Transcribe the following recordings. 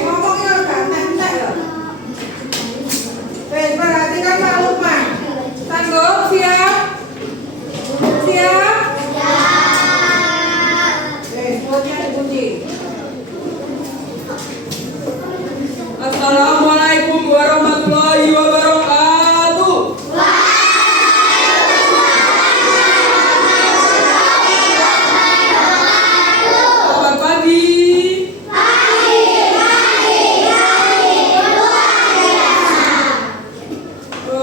ngomongnya ganteng loh. Perhatikan Pak Lukman. Sanggup? Siap? Siap? Mulutnya dikunci. Assalamualaikum warahmatullahi wabarakatuh. Selamat pagi.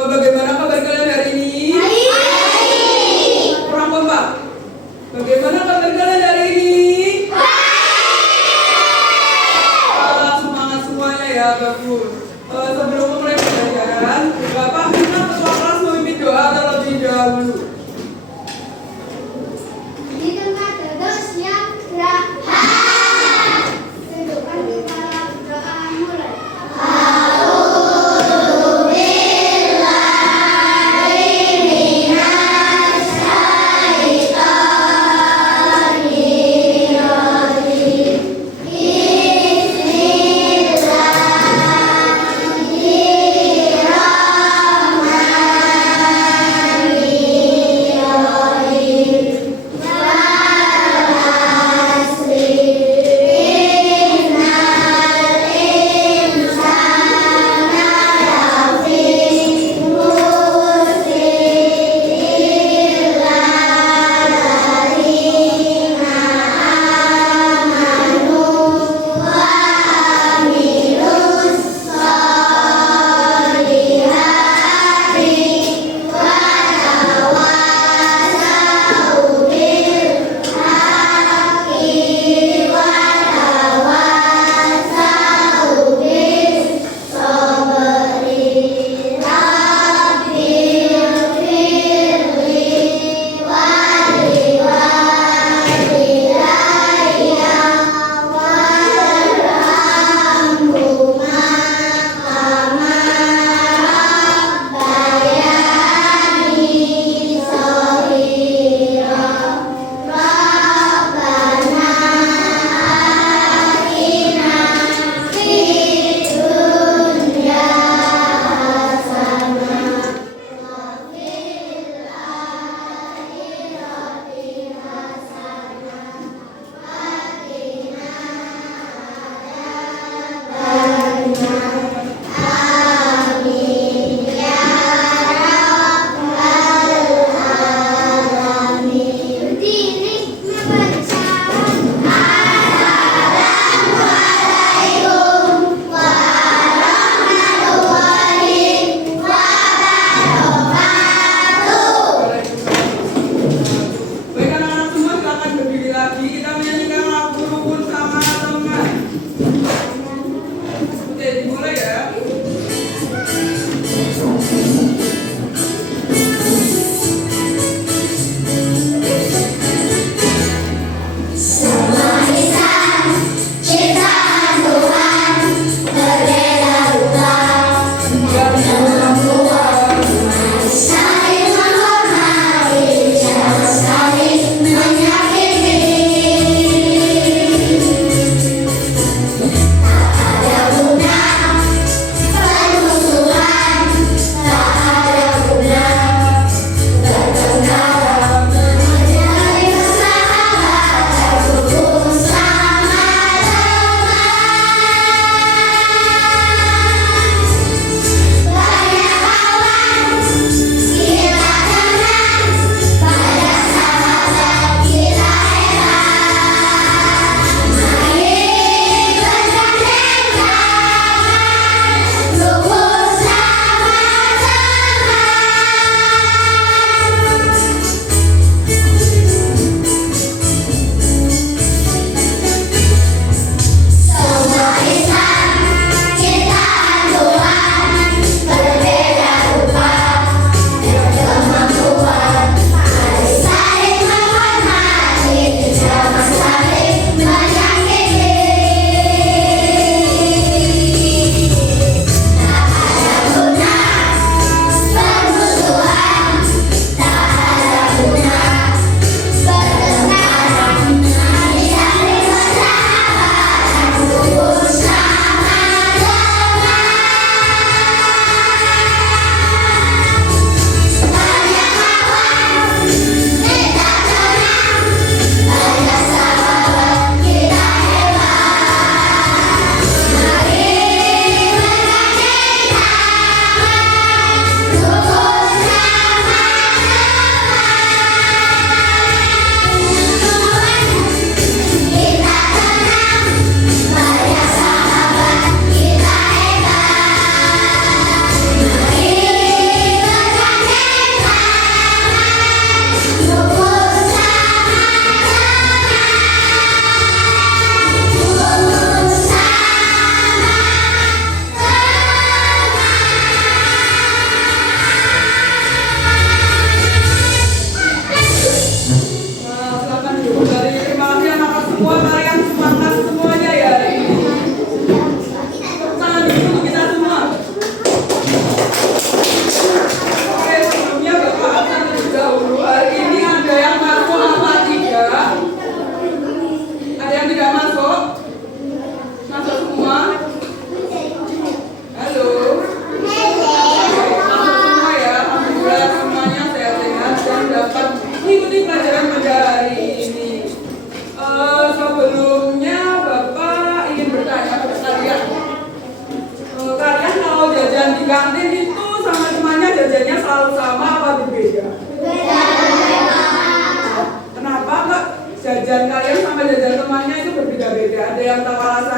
Bagaimana kabar kalian hari ini? Kurang kompak. Bagaimana kabar kalian hari ini? Semangat semuanya ya, bagus. Sebelum memulai pelajaran, Bapak minta ketua kelas memimpin doa terlebih dahulu. Di tempat duduk siap gerak. Tunjukkan kepala berdoa mulai. Bismillahirrahmanirrahim.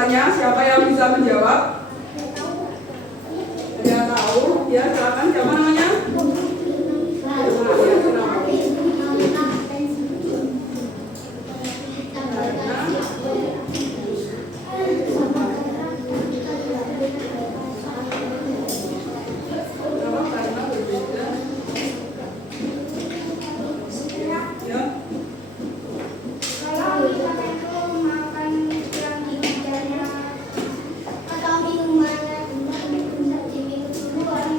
caranya? Siapa yang bisa menjawab? Ada yang tahu? Ya, silakan. Siapa namanya? Ya, kenapa? Karena berbeda. Ya. Kalau kita itu makan yang dibidanya atau minumannya bisa diminum duluan.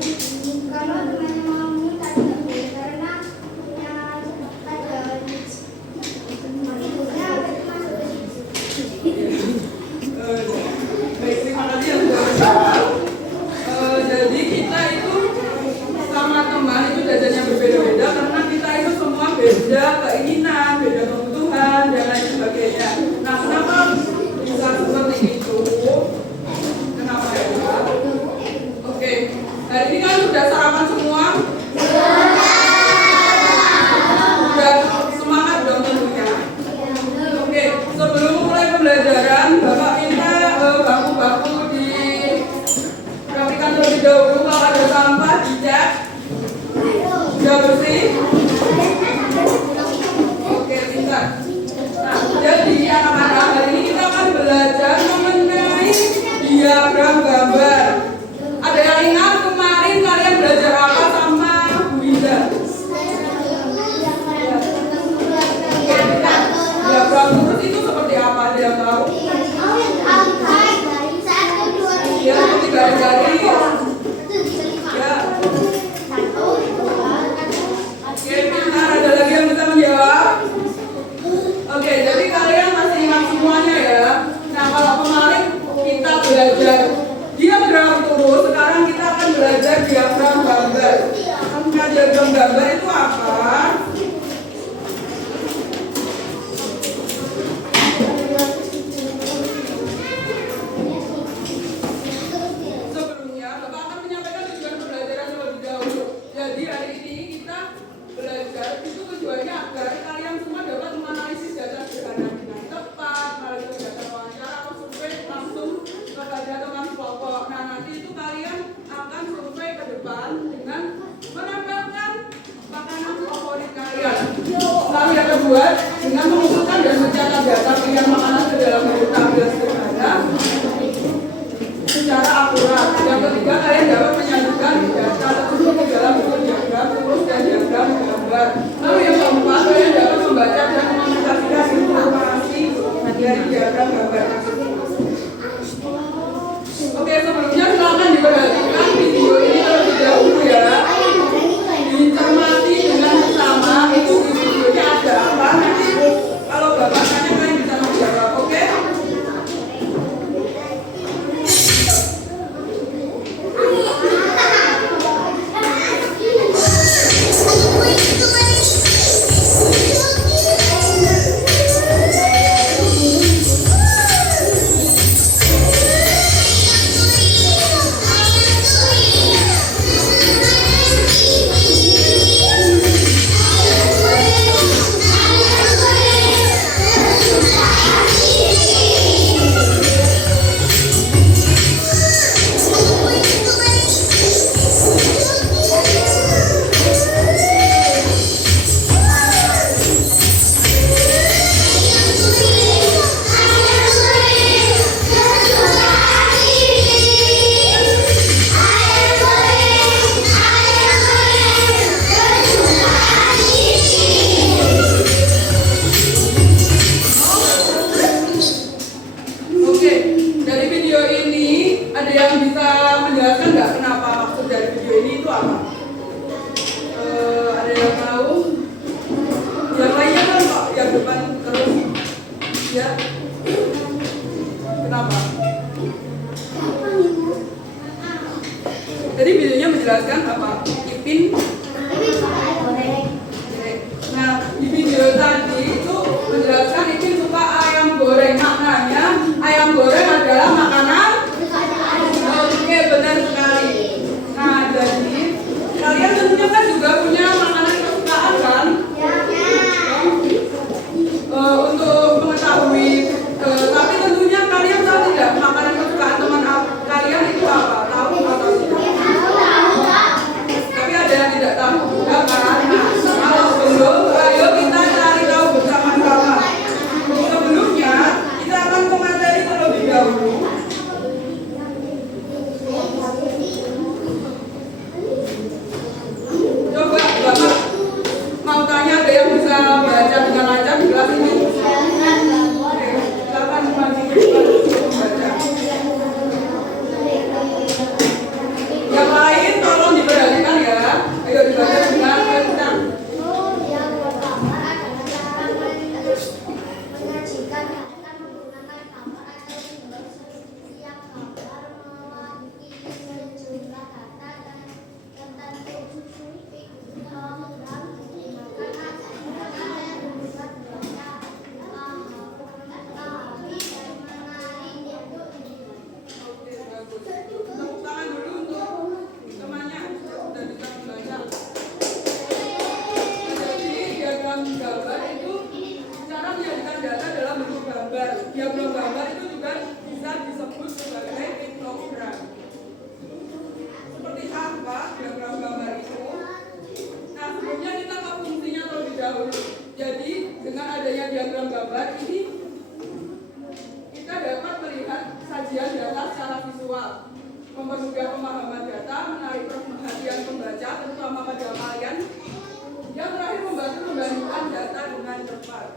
Kalau temannya mau minum tak boleh karena ada tidurnya masuk ke situ. Baik, terima kasih yang sudah menjawab. Jadi kita itu sama teman itu jajannya berbeda-beda karena kita itu semua beda keinginan, beda kebutuhan dan lain sebagainya. Nah, kenapa bisa seperti itu? Kenapa ya? Oke, hari ini kan sudah sarapan semua? Sudah semangat dong tentunya. Oke, sebelum mulai pembelajaran, Bapak minta bangku-bangku dirapikan terlebih dahulu. Kalau ada sampah dicek, sudah bersih. Oke, pintar. Nah, jadi anak-anak, hari ini kita akan belajar mengenai diagram gambar. Ada yang ingat kemarin kalian belajar apa sama Bu Winda? Diagram lurus itu seperti apa? Ada yang tahu? Ya, seperti garis-garis. Ya. Oke, pintar. Ada lagi yang bisa menjawab? Oke, jadi kalian masih ingat semuanya ya. Nah, kalau kemarin kita belajar diagram lurus, sekarang kita akan belajar diagram gambar. Nah, diagram gambar itu apa? Sebelumnya, Bapak akan menyampaikan tujuan pembelajaran terlebih dahulu. Jadi hari ini kita belajar itu tujuannya agar kalian semua dapat menganalisis data sederhana dengan tepat, melalui data wawancara atau survei langsung kepada teman kelompok. Nah, nanti itu kalian akan survei ke depan dengan menambahkan makanan favorit kalian. Lalu yang kedua, dengan mengumpulkan dan mencatat data pilihan makanan ke dalam bentuk tabel sederhana secara akurat. Yang ketiga, kalian dapat menyatukan data tersebut ke dalam bentuk diagram lurus dan diagram gambar. Lalu yang keempat, kalian dapat membaca dan menganalisis informasi dari diagram gambar tersebut. Oke, sebelumnya silakan diperhatikan video ini terlebih dahulu ya. Dicermati dengan bersama itu di videonya ada apa. Nanti kalau Bapak tanya kalian bisa menjawab, oke? Ya. Kenapa? Tadi videonya menjelaskan apa? Ipin. Nah, di video tadi itu menjelaskan Ipin suka ayam goreng. Maknanya ayam goreng adalah makanan. Oke, benar sekali. Nah, jadi kalian tentunya kan juga punya makanan kesukaan kan? Untuk mengetahui, tapi tentunya kalian tahu tidak secara visual, mempermudah pemahaman data, menarik perhatian pembaca, terutama pada kalian. Yang terakhir, membantu membandingkan data dengan cepat.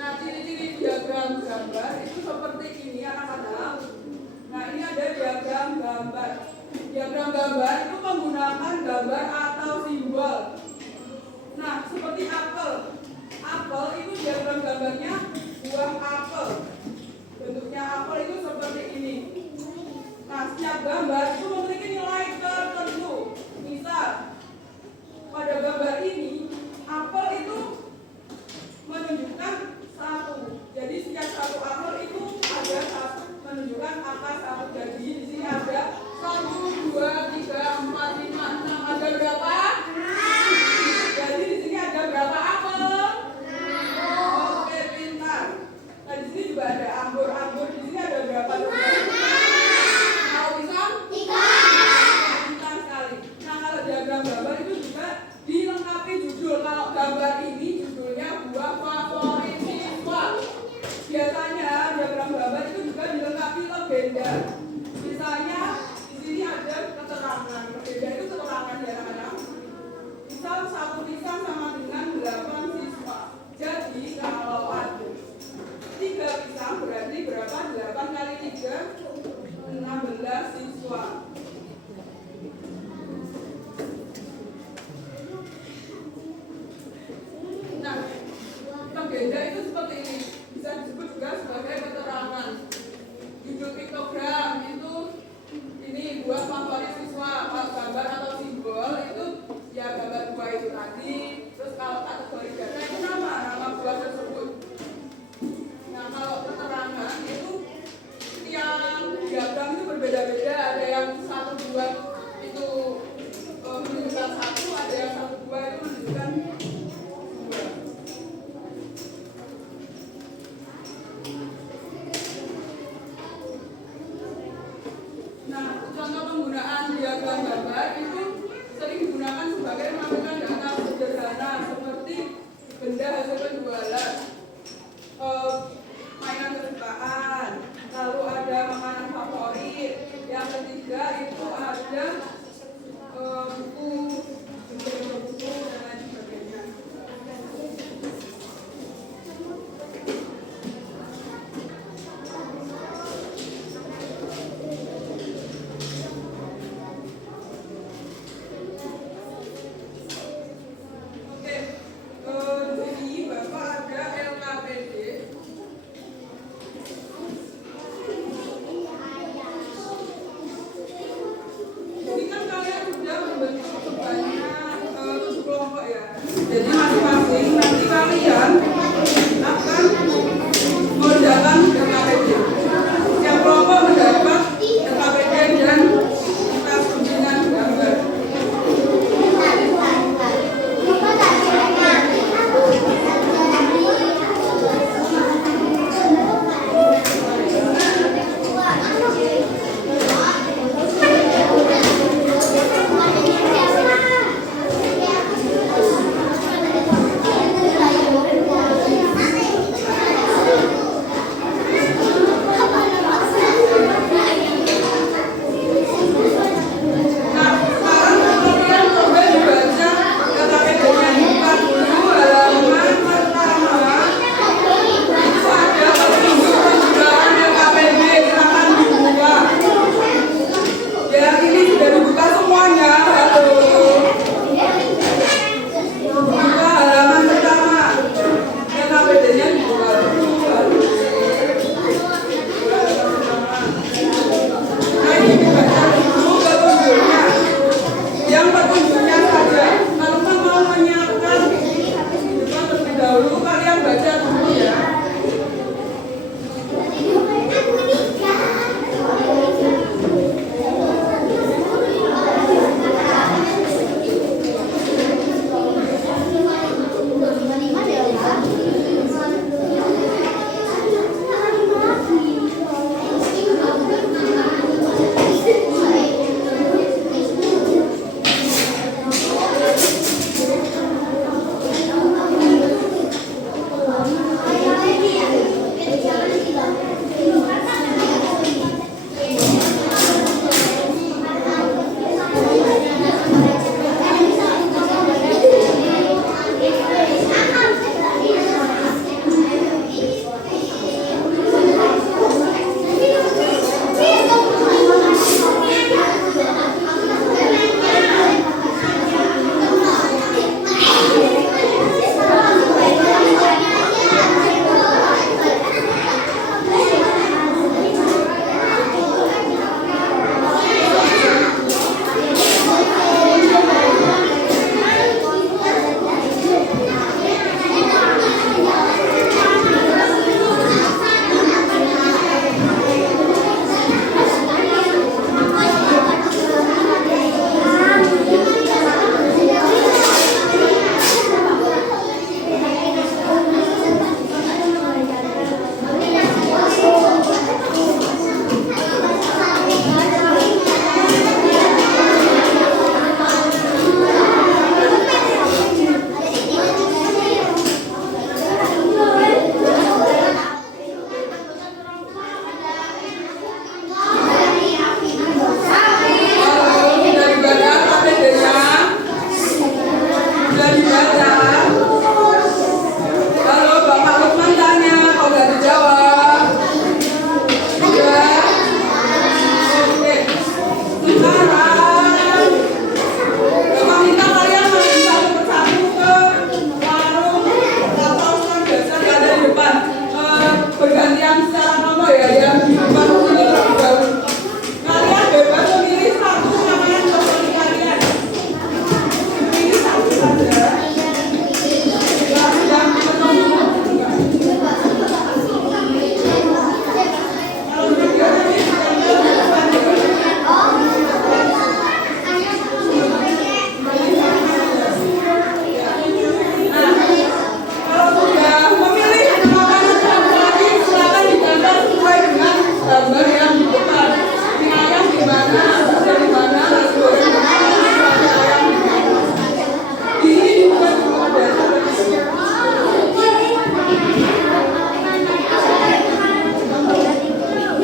Nah, ciri-ciri diagram gambar itu seperti ini anak-anak. Nah, ini ada diagram gambar. Diagram gambar itu menggunakan gambar atau simbol. Nah, seperti apel. Apel itu diagram gambarnya buah apel. Bentuknya apel itu seperti ini. Nah, setiap gambar itu memiliki nilai tertentu. Misal, pada gambar ini, apel itu menunjukkan 1. Jadi setiap satu apel itu ada satu, menunjukkan angka 1. Jadi di sini ada 1, 2, 3, 4, 5, 6. Ada berapa? Jadi di sini ada berapa apel? Oke, pintar. Nah, di sini juga ada anggur. Di sini ada berapa juga? Tahu pisang? 3. Pintar sekali. Nah, kalau diagram gambar itu juga dilengkapi judul. Kalau gambar ini judulnya buah favorit siswa. Biasanya diagram gambar itu juga dilengkapi legenda. Misalnya di sini ada keterangan. Legenda itu keterangan ya anak-anak. Misal 1 pisang sama dengan 8 siswa. Jadi kalau ada 3 pisang berarti berapa? 8 kali 3, 16 siswa. Nah, legenda itu seperti ini. Bisa disebut juga sebagai keterangan. Judul piktogram itu ini buah favorit siswa. Kalau gambar atau simbol itu ya gambar buah itu tadi. Terus kalau kategori data itu nama buah tersebut. Nah, kalau keterangan itu yang diagram itu berbeda-beda. Ada yang 1, 2 itu menunjukkan 1, ada yang 1, 2 itu menunjukkan 2. Nah, contoh penggunaan diagram gambar itu sering digunakan sebagai masukan data sederhana seperti benda hasil penjualan, mainan kesukaan, lalu ada makanan favorit. Yang ketiga itu ada buku dan lain sebagainya. Oke, di sini Bapak ada LKPD. Jadi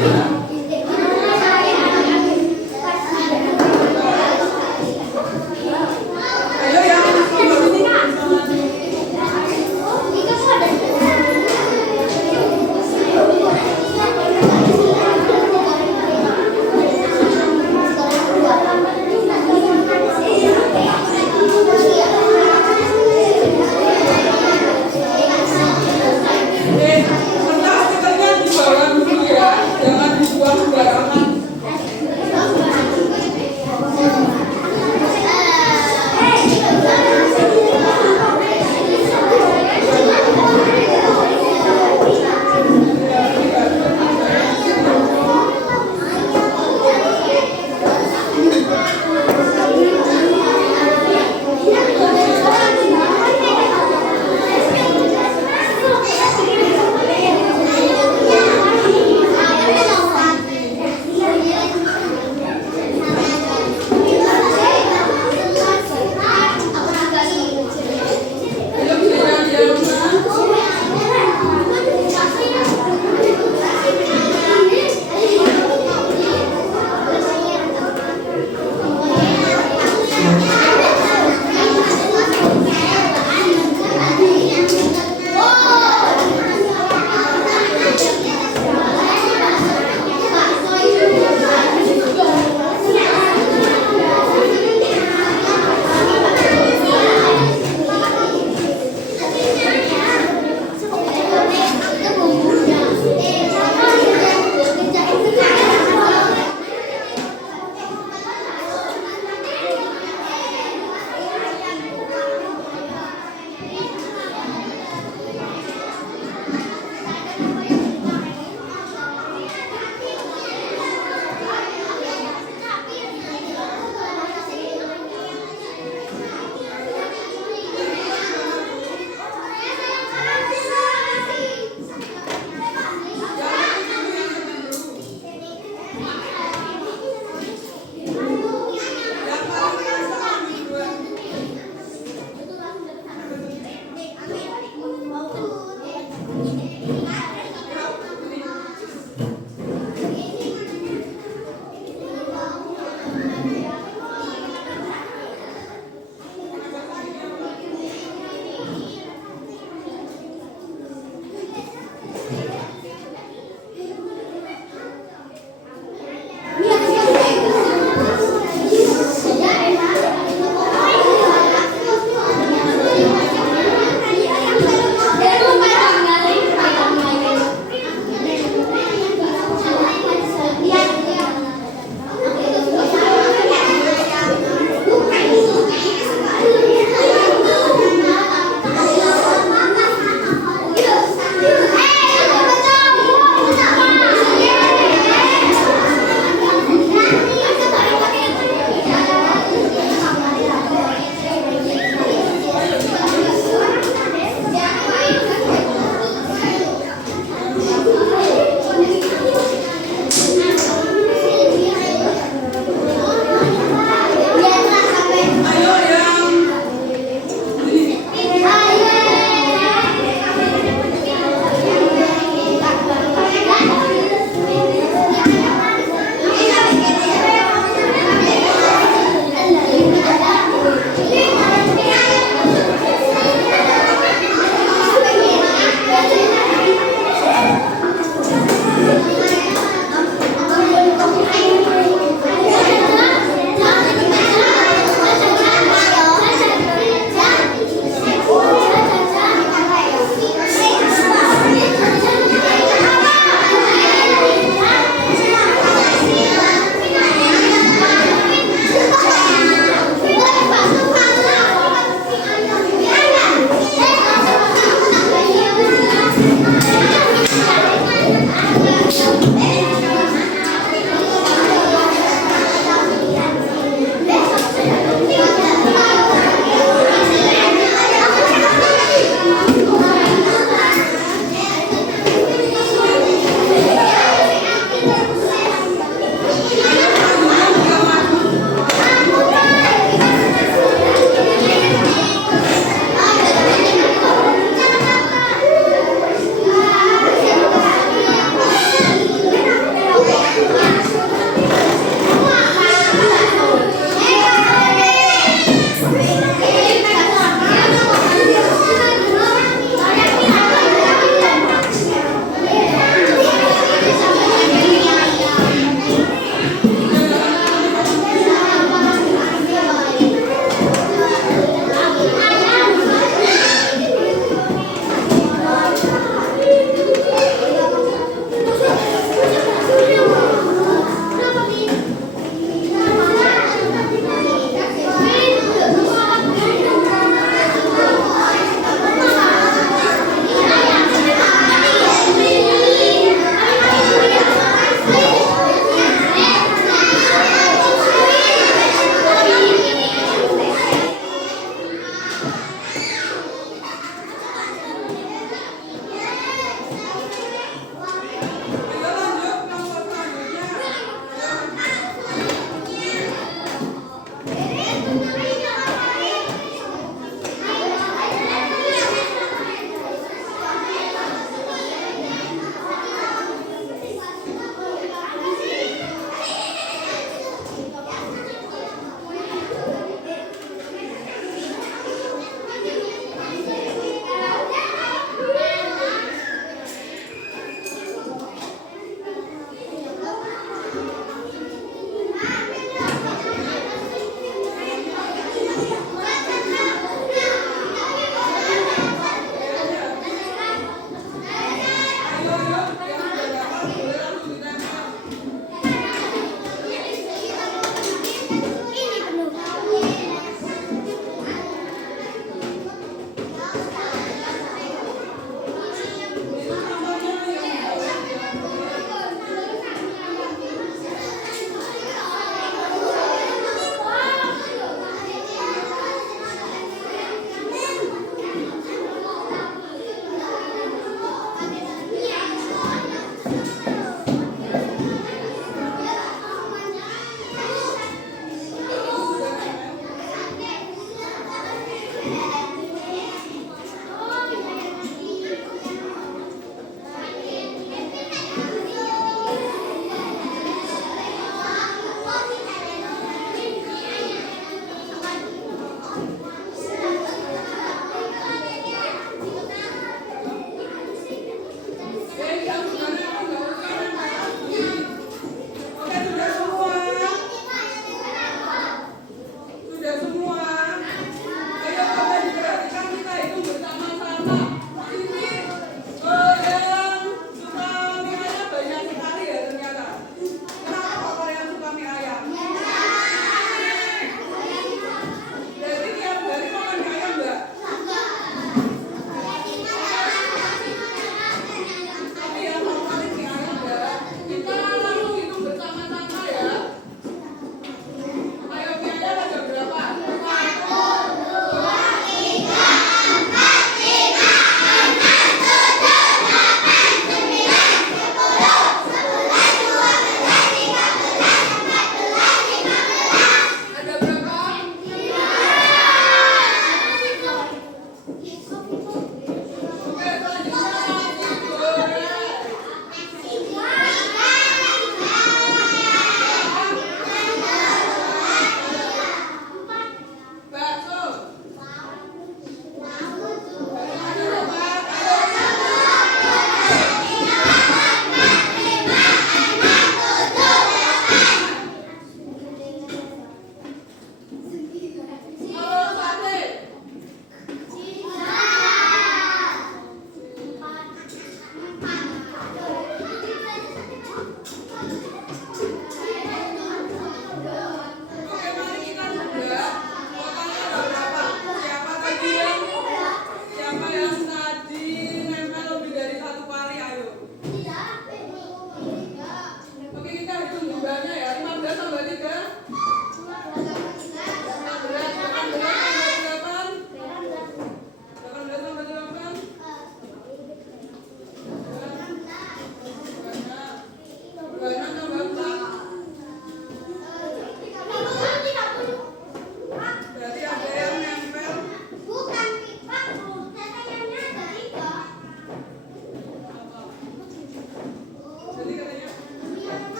Ayo yang nomor ini. Kertas stikernya di bawah dulu ya, jangan di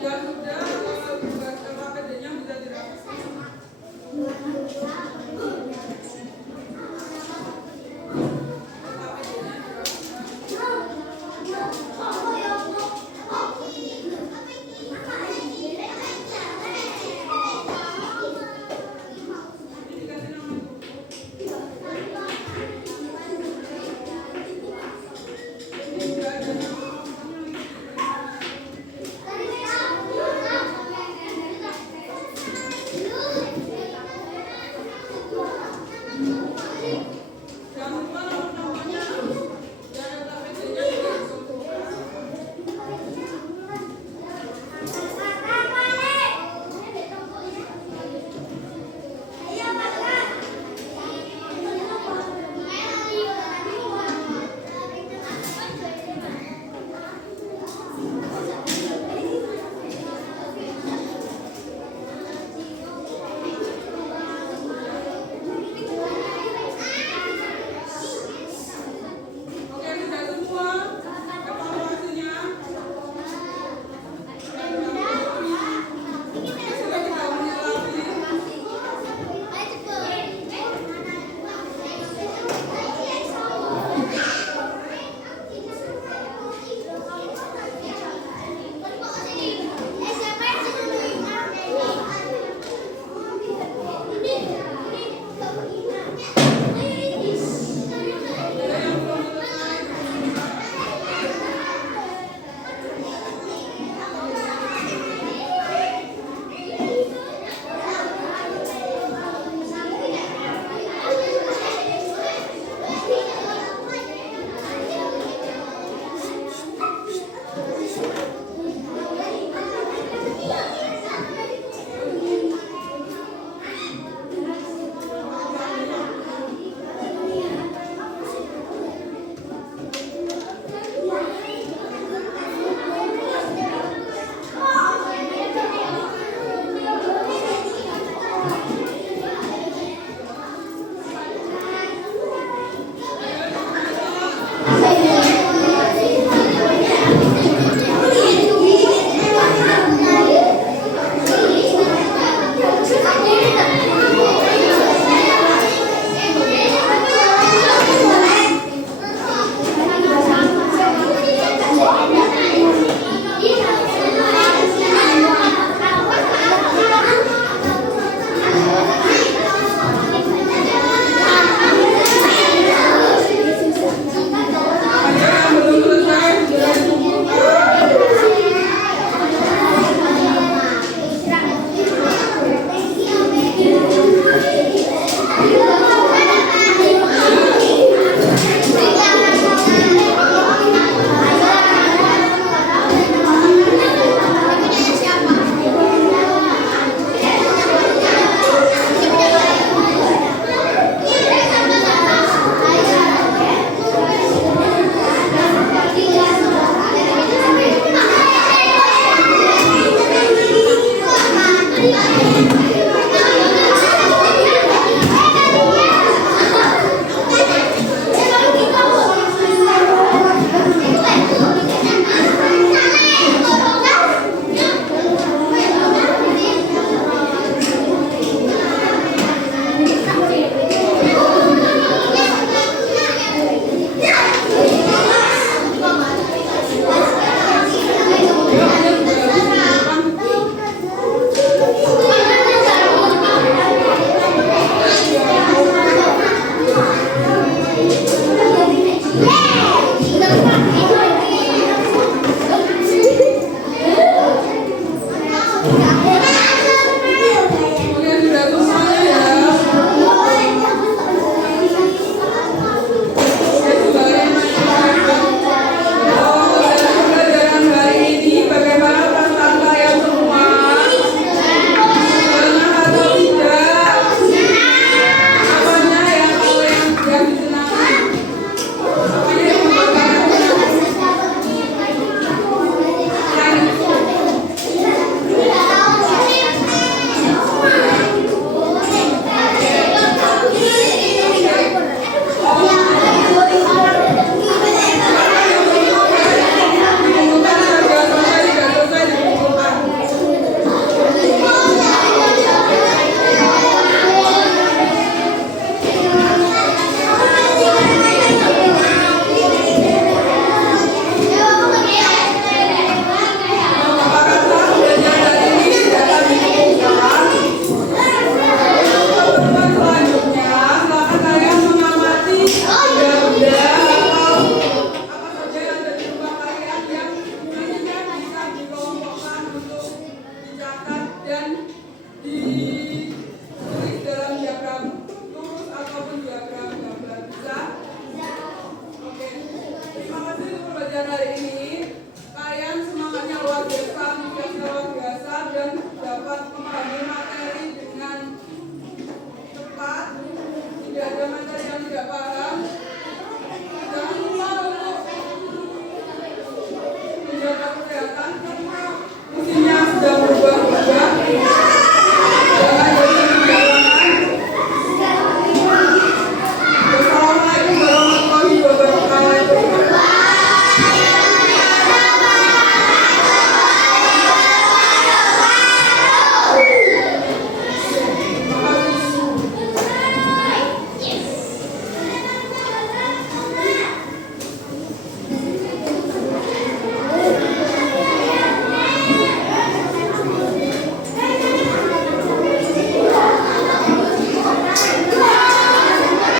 Ya sudah, tugas LKPD-nya bisa dirapatkan. LKPD-nya dirapatkan. Ini dikasih nama ini sudah ada nama jangan lupa nomor-nomornya dan LKPD-nya langsung buka. Oke, sudah semua evaluasinya. Sudah 3 menit lagi. Ada yang belum selesai.